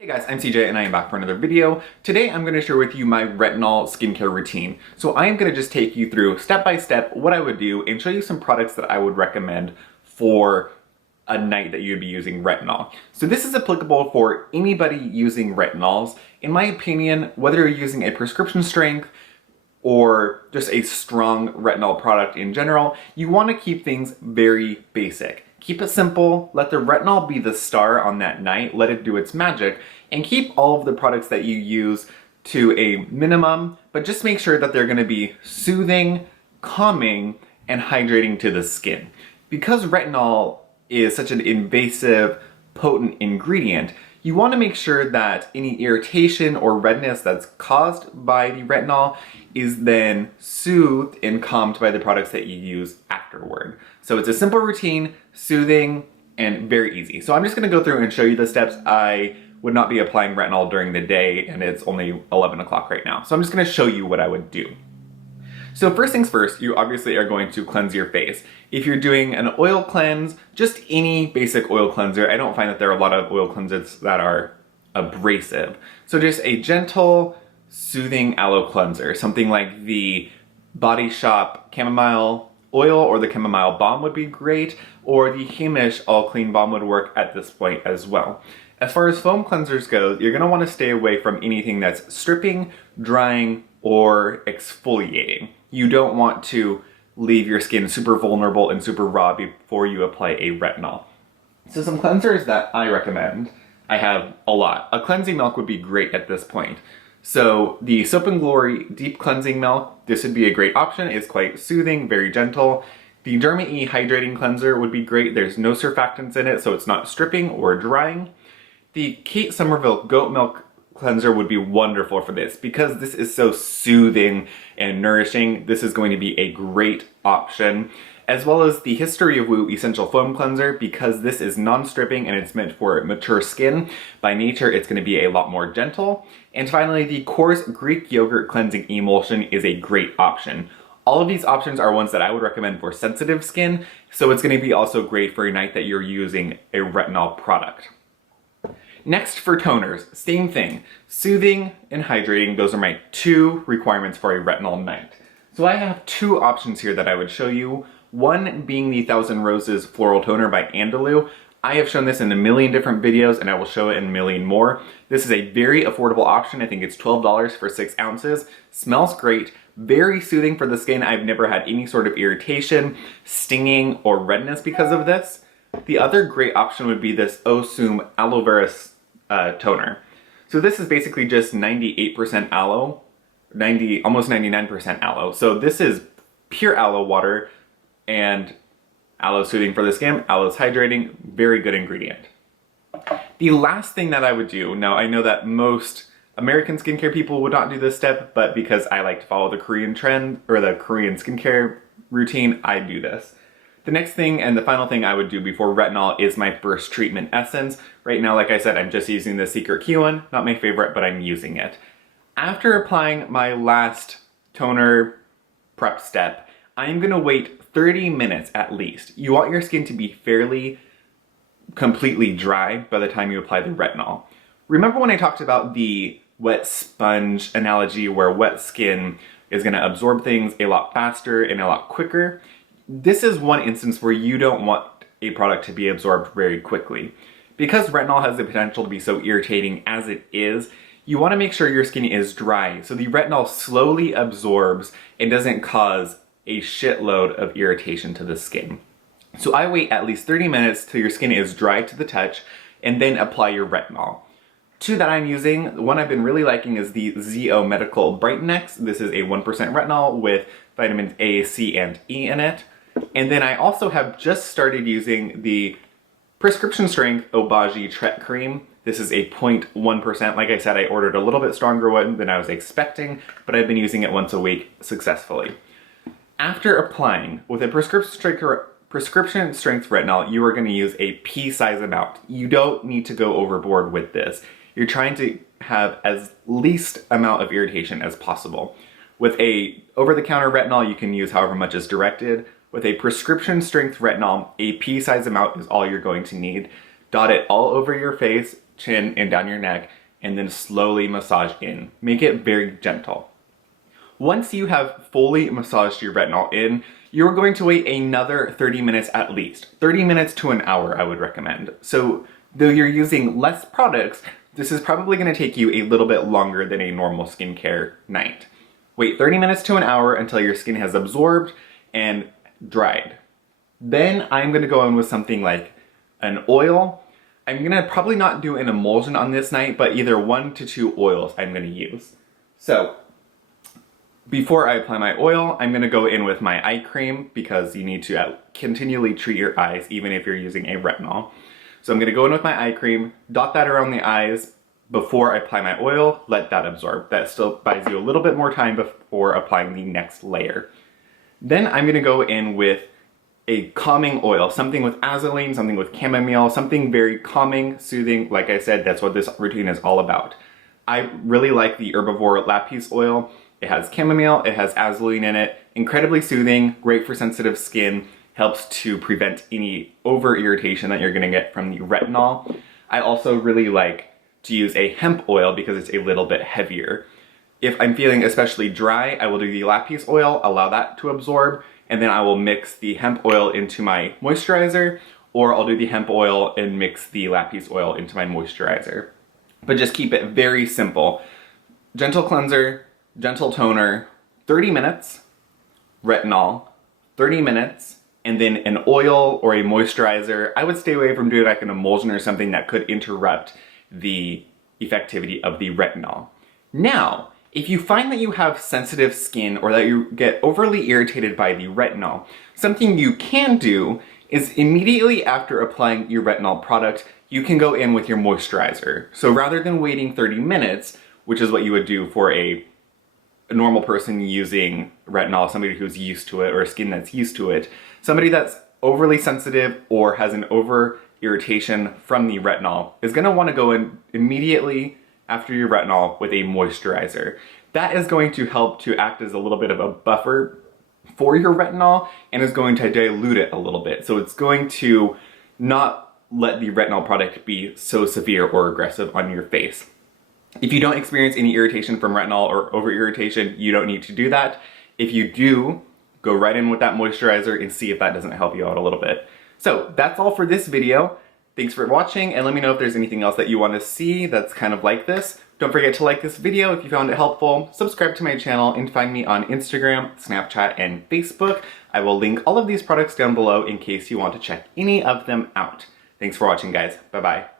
Hey guys, I'm CJ and I am back for another video. Today I'm going to share with you my retinol skincare routine. So I am going to just take you through step by step what I would do and show you some products that I would recommend for a night that you would be using retinol. So this is applicable for anybody using retinols. In my opinion, whether you're using a prescription strength or just a strong retinol product in general, you want to keep things very basic. Keep it simple, let the retinol be the star on that night, let it do its magic, and keep all of the products that you use to a minimum, but just make sure that they're going to be soothing, calming, and hydrating to the skin. Because retinol is such an invasive, potent ingredient, you want to make sure that any irritation or redness that's caused by the retinol is then soothed and calmed by the products that you use afterward. So it's a simple routine, soothing, and very easy. So I'm just going to go through and show you the steps. I would not be applying retinol during the day, and it's only 11 o'clock right now. So I'm just going to show you what I would do. So first things first, you obviously are going to cleanse your face. If you're doing an oil cleanse, just any basic oil cleanser, I don't find that there are a lot of oil cleansers that are abrasive. So just a gentle, soothing aloe cleanser, something like the Body Shop chamomile oil or the chamomile balm would be great, or the Hamish all clean balm would work at this point as well. As far as foam cleansers go, you're going to want to stay away from anything that's stripping, drying, or exfoliating. You don't want to leave your skin super vulnerable and super raw before you apply a retinol. So some cleansers that I recommend, I have a lot. A cleansing milk would be great at this point. So the Soap & Glory Deep Cleansing Milk, this would be a great option. It's quite soothing, very gentle. The Derma Hydrating Cleanser would be great. There's no surfactants in it, so it's not stripping or drying. The Kate Somerville Goat Milk Cleanser would be wonderful for this because this is so soothing and nourishing. This is going to be a great option, as well as the History of Whoo Essential Foam Cleanser, because this is non-stripping and it's meant for mature skin. By nature, it's going to be a lot more gentle. And finally, the Korres Greek Yogurt Cleansing Emulsion is a great option. All of these options are ones that I would recommend for sensitive skin, so it's going to be also great for a night that you're using a retinol product. Next, for toners, same thing. Soothing and hydrating, those are my two requirements for a retinol night. So I have two options here that I would show you. One being the Thousand Roses Floral Toner by Andalou. I have shown this in a million different videos and I will show it in a million more. This is a very affordable option. I think it's $12 for 6 ounces. Smells great, very soothing for the skin. I've never had any sort of irritation, stinging, or redness because of this. The other great option would be this xoxo Aloe Vera toner. So this is basically just 98% aloe, almost 99% aloe. So this is pure aloe water and aloe soothing for the skin, aloe's hydrating, very good ingredient. The last thing that I would do, now I know that most American skincare people would not do this step, but because I like to follow the Korean trend or the Korean skincare routine, I do this. The next thing and the final thing I would do before retinol is my first treatment essence. Right now, like I said, I'm just using the Secret Q one, not my favorite, but I'm using it. After applying my last toner prep step, I'm gonna wait 30 minutes at least. You want your skin to be fairly completely dry by the time you apply the retinol. Remember when I talked about the wet sponge analogy where wet skin is gonna absorb things a lot faster and a lot quicker? This is one instance where you don't want a product to be absorbed very quickly. Because retinol has the potential to be so irritating as it is, you want to make sure your skin is dry so the retinol slowly absorbs and doesn't cause a shitload of irritation to the skin. So I wait at least 30 minutes till your skin is dry to the touch and then apply your retinol. Two that I'm using, the one I've been really liking is the xoxo Medical Brighten X. This is a 1% retinol with vitamins A, C, and E in it. And then I also have just started using the prescription strength Obagi Tret Cream. This is a 0.1%. Like I said, I ordered a little bit stronger one than I was expecting, but I've been using it once a week successfully. After applying with a prescription strength retinol, you are going to use a pea-size amount. You don't need to go overboard with this. You're trying to have as least amount of irritation as possible. With a over-the-counter retinol, you can use however much is directed. With a prescription strength retinol, a pea-size amount is all you're going to need. Dot it all over your face, chin, and down your neck, and then slowly massage in. Make it very gentle. Once you have fully massaged your retinol in, you're going to wait another 30 minutes at least. 30 minutes to an hour, I would recommend. So though you're using less products, this is probably going to take you a little bit longer than a normal skincare night. Wait 30 minutes to an hour until your skin has absorbed and dried. Then I'm going to go in with something like an oil. I'm going to probably not do an emulsion on this night, but either 1 to 2 oils I'm going to use. So before I apply my oil, I'm going to go in with my eye cream because you need to continually treat your eyes even if you're using a retinol. So I'm going to go in with my eye cream, dot that around the eyes before I apply my oil, let that absorb. That still buys you a little bit more time before applying the next layer. Then I'm going to go in with a calming oil, something with azulene, something with chamomile, something very calming, soothing. Like I said, that's what this routine is all about. I really like the Herbivore Lapis oil. It has chamomile, it has azulene in it, incredibly soothing, great for sensitive skin, helps to prevent any over irritation that you're gonna get from the retinol. I also really like to use a hemp oil because it's a little bit heavier. If I'm feeling especially dry, I will do the Lapis oil, allow that to absorb, and then I will mix the hemp oil into my moisturizer, or I'll do the hemp oil and mix the Lapis oil into my moisturizer. But just keep it very simple. Gentle cleanser, gentle toner, 30 minutes, retinol, 30 minutes, and then an oil or a moisturizer. I would stay away from doing like an emulsion or something that could interrupt the effectivity of the retinol. Now, if you find that you have sensitive skin or that you get overly irritated by the retinol, something you can do is immediately after applying your retinol product, you can go in with your moisturizer. So rather than waiting 30 minutes, which is what you would do for a normal person using retinol, somebody who's used to it or skin that's used to it, somebody that's overly sensitive or has an over irritation from the retinol is going to want to go in immediately after your retinol with a moisturizer. That is going to help to act as a little bit of a buffer for your retinol and is going to dilute it a little bit. So it's going to not let the retinol product be so severe or aggressive on your face. If you don't experience any irritation from retinol or over irritation, you don't need to do that. If you do, go right in with that moisturizer and see if that doesn't help you out a little bit. So that's all for this video. Thanks for watching, and let me know if there's anything else that you want to see that's kind of like this. Don't forget to like this video if you found it helpful, subscribe to my channel, and find me on Instagram, Snapchat, and Facebook. I will link all of these products down below in case you want to check any of them out. Thanks for watching, guys. Bye-bye.